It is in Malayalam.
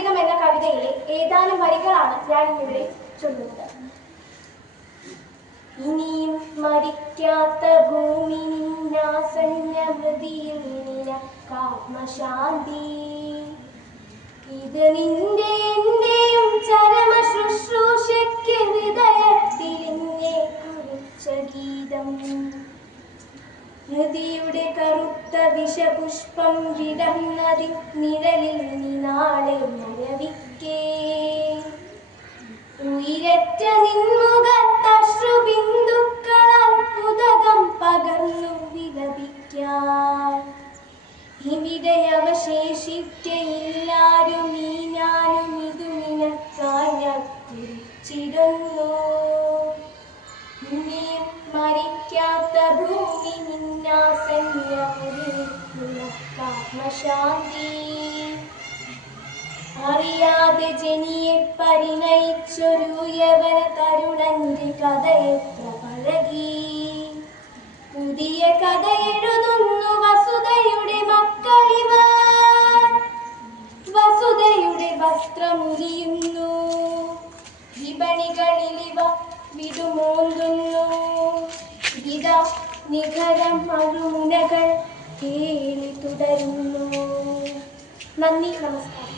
ജീവിതം എന്ന കവിതയിലെ ഏതാനും വരികളാണ് ഞാൻ ഇവിടെ ചൊല്ലുന്നത്. ഇനിയും മരിക്കാത്ത ഭൂമി നിന്നാസന്നമൃതിയിൽ നിനക്കാത്മശാന്തി. ഇത് നിന്റെ എന്റെയും ചരമ ശുശ്രൂഷയ്ക്ക് ഹൃദയത്തിലിന്നെ കുറിച്ച ഗീതം. നദിയുടെ കറുത്ത വിഷപുഷ്പം വിടർന്നതി നിഴലിൽ നീ നാളെ മരവിക്കേ. ഉയരറ്റ നിൻമുഖത്തശ്രുബിന്ദുക്കളാൽ ഉദകം പകർന്നു വിലപിക്കാൻ. ഇവിടെ അവശേഷിക്കയില്ലാരും ഈ ഞാനും ഇതു നിനക്കായി ഞാൻ കുറിച്ചിടുന്നു. ഇനിയും മരിക്കാത്ത ഭൂമി നിന്നാസന്നമൃതിയിലാത്മശാന്തി. അറിയാതെ ജനിയെ പരിണയിച്ചൊരു യവന തരുണന്റെ കഥയെത്ര പഴകി. പുതിയ കഥ എഴുതുന്നു വസുധയുടെ മക്കളിവർ. വസുധയുടെ വസ്ത്രമുരിയുന്നു, വിപണികളിലിവ വിടുമോന്തുന്നു. ഇതാ നിഖരം മറുമുനകൾ കേളി തുടരുന്നു. നന്ദി, നമസ്കാരം.